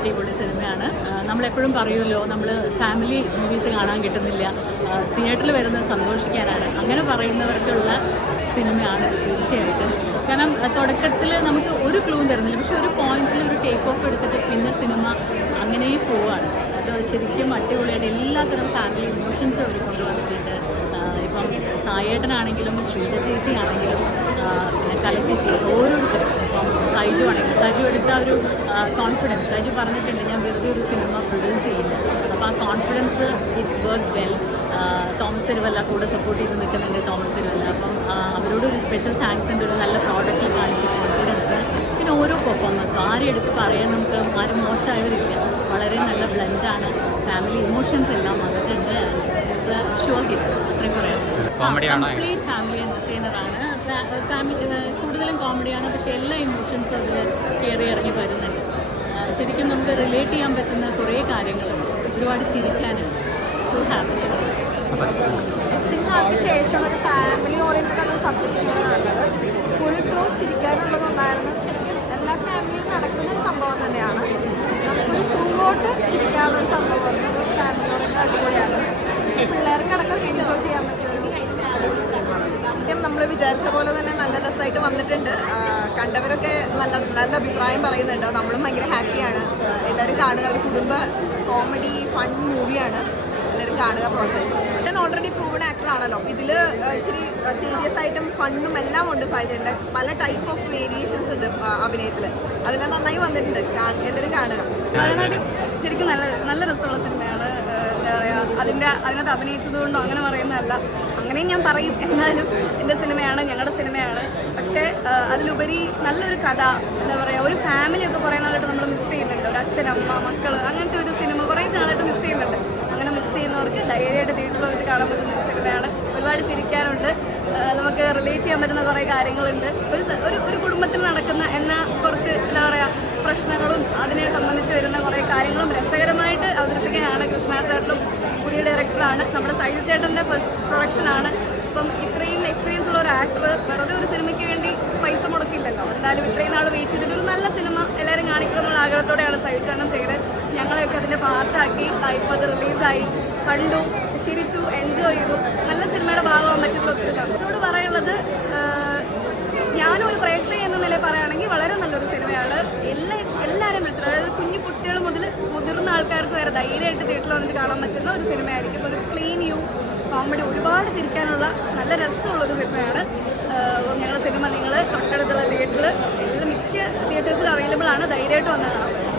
അടിപൊളി സിനിമയാണ്. നമ്മളെപ്പോഴും പറയുമല്ലോ, നമ്മൾ ഫാമിലി മൂവീസ് കാണാൻ കിട്ടുന്നില്ല, തിയേറ്ററിൽ വരുന്നത് സന്തോഷിക്കാനാണ്. അങ്ങനെ പറയുന്നവർക്കുള്ള സിനിമയാണ് തീർച്ചയായിട്ടും. കാരണം തുടക്കത്തിൽ നമുക്ക് ഒരു ക്ലൂവും തരുന്നില്ല, പക്ഷെ ഒരു പോയിന്റിൽ ഒരു ടേക്ക് ഓഫ് എടുത്തിട്ട് പിന്നെ സിനിമ അങ്ങനെയും പോവാണ്. അത് ശരിക്കും അടിപൊളിയായിട്ട് എല്ലാത്തരം ഫാമിലി ഇമോഷൻസും അവർ കൊണ്ടുവന്നിട്ടുണ്ട്. ഇപ്പം സായേട്ടനാണെങ്കിലും ശ്രീജ ചേച്ചി ആണെങ്കിലും പിന്നെ കലച്ചേച്ചി, ഓരോരുത്തരും ഇപ്പം സൈജു ആണെങ്കിലും സൈജു എടുത്ത ഒരു കോൺഫിഡൻസ്, സൈജു പറഞ്ഞിട്ടുണ്ട് ഞാൻ വെറുതെ ഒരു സിനിമ പ്രൊഡ്യൂസ് ചെയ്യില്ല. അപ്പോൾ ആ confidence it work well. Thomas Thiruvalla കൂടെ സപ്പോർട്ട് ചെയ്ത് നിൽക്കുന്നുണ്ട്, തോമസ് തിരുവല്ല. അപ്പം അവരോട് ഒരു സ്പെഷ്യൽ താങ്ക്സ് ഉണ്ട്, ഒരു നല്ല പ്രോഡക്റ്റിൽ കാണിച്ച കോൺഫിഡൻസ്. പിന്നെ ഓരോ പെർഫോമൻസും ആരും എടുത്ത് പറയാൻ നമുക്ക് ആരും മോശമായവരില്ല, വളരെ നല്ല ബ്ലെൻഡാണ്. ഫാമിലി ഇമോഷൻസ് എല്ലാം വന്നിട്ടുണ്ട്. ഇറ്റ്സ് എ ഷുവർ ഹിറ്റ്, അത്രയും പറയാം. കംപ്ലീറ്റ് ഫാമിലി എൻ്റർടൈനറാണ്. കൂടുതലും കോമഡിയാണ്, പക്ഷേ എല്ലാ ഇമോഷൻസും അതിൽ കയറി ഇറങ്ങി വരുന്നുണ്ട്. ശരിക്കും നമുക്ക് റിലേറ്റ് ചെയ്യാൻ പറ്റുന്ന കുറേ കാര്യങ്ങളുണ്ട്, ഒരുപാട് ചിരിക്കാനുണ്ട്. So happy. നാൾക്ക് ശേഷമാണ് ഒരു ഫാമിലി ഓറിയൻറ്റഡ് ആയ സബ്ജക്റ്റുകൾ കാണുന്നത്. ഫുൾ ത്രൂ ചിരിക്കാനുള്ളതുണ്ടായിരുന്നു. ശരിക്കും എല്ലാ ഫാമിലിയും നടക്കുന്ന ഒരു സംഭവം തന്നെയാണ്. നമുക്കൊരു ത്രൂ ഔട്ട് ചിരിക്കാനുള്ള ഒരു സംഭവമാണ്. അത് ഫാമിലി ഓറിയൻറ്റഡ് അടിപൊളിയാണ്. പിള്ളേർക്കടക്കം എൻജോയ് ചെയ്യാൻ പറ്റിയൊരു അടിപൊളി ഫിലിമാണ്. ആദ്യം നമ്മൾ വിചാരിച്ച പോലെ തന്നെ നല്ല രസമായിട്ട് വന്നിട്ടുണ്ട്. കണ്ടവരൊക്കെ നല്ല അഭിപ്രായം പറയുന്നുണ്ട്. നമ്മളും ഭയങ്കര ഹാപ്പിയാണ്. എല്ലാവരും കാണുക, ഒരു കുടുംബ കോമഡി ഫൺ മൂവിയാണ്. എല്ലാവരും കാണുക, പ്രോത്സാഹിക്കും. ഞാൻ ഓൾറെഡി പ്രൂവൺ ആക്ടർ ആണല്ലോ. ഇതിൽ ഇച്ചിരി സീരിയസ് ആയിട്ടും ഫണ്ണും എല്ലാം ഉണ്ട്. സായിച്ചേട്ടൻ്റെ പല ടൈപ്പ് ഓഫ് വേരിയേഷൻസ് ഉണ്ട് അഭിനയത്തിൽ. അതെല്ലാം നന്നായി വന്നിട്ടുണ്ട്. എല്ലാവരും കാണുക. ശരിക്കും നല്ല രസമുള്ള സിനിമയാണ്. എന്താ പറയുക, അതിനകത്ത് അഭിനയിച്ചതുകൊണ്ടോ അങ്ങനെ പറയുന്നതല്ല, അങ്ങനെയും ഞാൻ പറയും. എന്നാലും എൻ്റെ സിനിമയാണ്, ഞങ്ങളുടെ സിനിമയാണ്. പക്ഷേ അതിലുപരി നല്ലൊരു കഥ, എന്താ പറയുക, ഒരു ഫാമിലിയൊക്കെ കുറേ നാളായിട്ട് നമ്മൾ മിസ് ചെയ്യുന്നുണ്ട്. ഒരു അച്ഛനമ്മ മക്കൾ, അങ്ങനത്തെ ഒരു സിനിമ കുറേ നാളായിട്ട് മിസ് ചെയ്യുന്നുണ്ട്. അങ്ങനെ മിസ് ചെയ്യുന്നവർക്ക് ധൈര്യമായിട്ട് തിയേറ്ററിൽ വന്നിട്ട് കാണാൻ പറ്റുന്നൊരു സിനിമയാണ്. ഒരുപാട് ചിരിക്കാനുണ്ട്, നമുക്ക് റിലേറ്റ് ചെയ്യാൻ പറ്റുന്ന കുറേ കാര്യങ്ങളുണ്ട്. ഒരു കുടുംബത്തിൽ നടക്കുന്ന കുറച്ച് എന്താ പറയുക പ്രശ്നങ്ങളും അതിനെ സംബന്ധിച്ച് വരുന്ന കുറേ കാര്യങ്ങളും രസകരമായിട്ട് അവതരിപ്പിക്കാനാണ് കൃഷ്ണ ചേട്ടനും. പുതിയ ഡയറക്ടറാണ്, നമ്മുടെ സൈജു ചേട്ടൻ്റെ ഫസ്റ്റ് പ്രൊഡക്ഷനാണ്. അപ്പം ഇത്രയും എക്സ്പീരിയൻസ് ഉള്ള ഒരു ആക്ടർ വെറുതെ ഒരു സിനിമയ്ക്ക് വേണ്ടി പൈസ മുടക്കില്ലല്ലോ. എന്തായാലും ഇത്രയും നാൾ വെയിറ്റ് ചെയ്തിട്ട് ഒരു നല്ല സിനിമ എല്ലാവരും കാണിക്കണമെന്നുള്ള ആഗ്രഹത്തോടെയാണ് സൈജു ചേട്ടൻ ചെയ്തത്. ഞങ്ങളെയൊക്കെ അതിൻ്റെ പാർട്ടാക്കി. ഇപ്പോൾ അത് റിലീസായി, കണ്ടു, ചിരിച്ചു, എൻജോയ് ചെയ്തു. നല്ല സിനിമയുടെ ഭാഗമാകാൻ പറ്റിയതിൽ ഒത്തിരി സന്തോഷത്തോട് പറയാനുള്ളത്, ഞാനും ഒരു പ്രേക്ഷക എന്ന നിലയിൽ പറയുകയാണെങ്കിൽ വളരെ നല്ലൊരു സിനിമയാണ്. എല്ലാവരെയും വിളിച്ചത്, അതായത് കുഞ്ഞു കുട്ടികൾ മുതൽ മുതിർന്ന ആൾക്കാർക്ക് വരെ ധൈര്യമായിട്ട് തിയേറ്ററിൽ വന്നിട്ട് കാണാൻ പറ്റുന്ന ഒരു സിനിമയായിരിക്കും. ഒരു ക്ലീൻ യു കോമഡി, ഒരുപാട് ചിരിക്കാനുള്ള നല്ല രസമുള്ളൊരു സിനിമയാണ്. ഞങ്ങളുടെ സിനിമ നിങ്ങൾ തൊട്ടടുത്തുള്ള തിയേറ്ററിൽ മിക്ക തിയേറ്റേഴ്സിലും അവൈലബിൾ ആണ്. ധൈര്യമായിട്ട് വന്നാൽ കാണാൻ പറ്റും.